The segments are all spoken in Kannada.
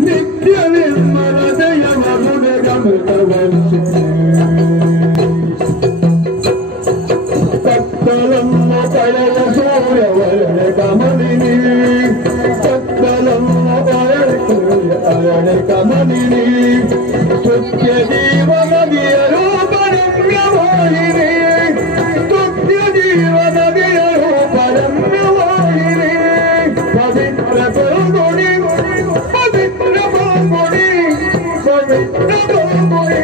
ನಿತ್ಯ ನಿರ್ಮಲ ಜಯವ ಮೃಗಮೃತವಂಶಿತೆ ಸತ್ತಲನ್ನು ಕಳೆಯ ಸೂರ್ಯವರ್ಣ ಕಮಲಿನಿ ಸತ್ತಲನ್ನು ಅರಣ ಕಮಲಿನಿ ಸ್ತುತ್ಯ ಜೀವ ನದಿಯ ರೂಪ ರಮ್ಯವಾಹಿನಿ ಸ್ತುತ್ಯ ಜೀವ ನದಿಯ ರೂಪ ರಮ್ಯವಾಹಿನಿ ಪವಿತ್ರ ಬಹುಗುಣಿ ಪವಿತ್ರ ಬಹುಗುಣಿ ಪವಿತ್ರ ಬಹುಗುಣಿ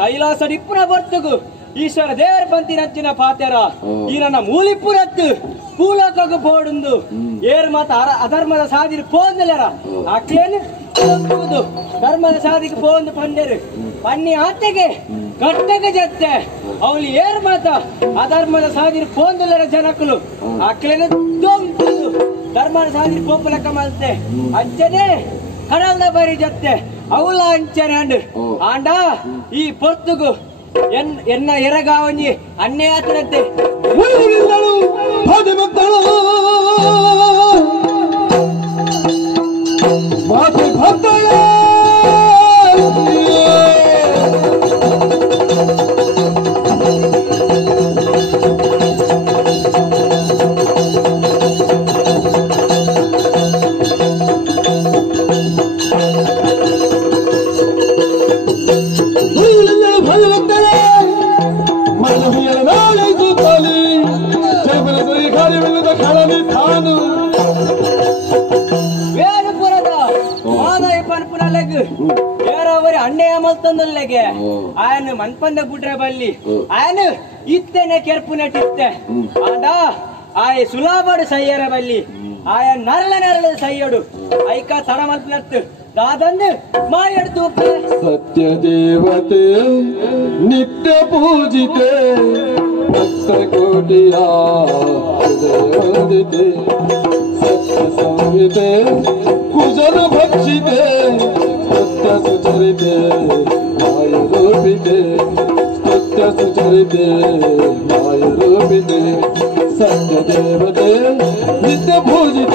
ಕೈಲಾಸ ನಿಪ್ಪುನ ಬರ್ತುಗು ಈಶ್ವರ ದೇವರ ಬಂತಿ ನಚ್ಚಿನ ಪಾತ್ಯರ ಈ ನನ್ನ ಮೂಲಿಪುರತ್ತು ಪೂಲಕಗು ಬೋಡುಂದು ಏರ್ ಮಾತ ಅಧರ್ಮದ ಸಾದಿರು ಪೋಂದಲರ ಅಕ್ಲೇನು ಧರ್ಮದ ಸಾದಿಗೆ ಪೋಂದು ಪಂಡರು ಪನ್ನಿ ಆತೆಗೆ ಗಟ್ಟಗೆ ಜತ್ತೆ ಅವಳು ಏರ್ ಮಾತ ಅಧರ್ಮದ ಸಾದಿರು ಪೋಂದಲರ ಜನಕಲು ಅಕ್ಲೇನು ಧರ್ಮದ ಸಾದಿರು ಪೋಪಲಕ ಮಲ್ತೆ ಅಂಚನೆ ಕಡಲ್ದ ಬರಿ ಜತ್ತೆ ಅವಳ ಅಂಚನೆ ಆಂಡ ಈ ಪೊರ್ತುಗು ಎನ್ನ ಎರಗಾವಣಿ ಅನ್ನೇ ಆತನಂತೆ ಅಣ್ಣೆಯ ಮಲ್ತಂದಲ್ಲೆಗೆ ಆಯನ ಮನ್ಪಂದ ಗುಡ್ರೆ ಬಲ್ಲಿ ಆಯನ ಇತ್ತೇನೆ ಕೆರ್ಪುನೆಟ್ಟಿತ್ತೆ ಆಂಡ ಆಯ ಸುಲಾಬಾಡು ಸೈಯರ ಬಲ್ಲಿ ಆಯ ನರಳ ನರಳ ಸೈಯಡು ಐಕ ತಡ ಮಲ್ಪನತ್ತು ದಾದಂದು ಮಾಯಡ್ತು ಸತ್ಯ ದೇವತೆ ನಿತ್ಯ ಪೂಜಿತೆ ಭಕ್ತ ಕೋಟಿಯ ಹೃದಯವಂದಿತೆ ಸತ್ಯ ಸಂಹಿತೆ ಕುಜನ ಭಕ್ಷಿತೆ ಸತ್ಯ ಸುಚರಿತೆ ಮಾಯರೂಪಿತೆ ಸತ್ಯ ಸುಚರಿತೆ ಮಾಯರೂಪಿತೆ ಸತ್ಯ ದೇವತೆ ನಿತ್ಯ ಪೂಜಿತೆ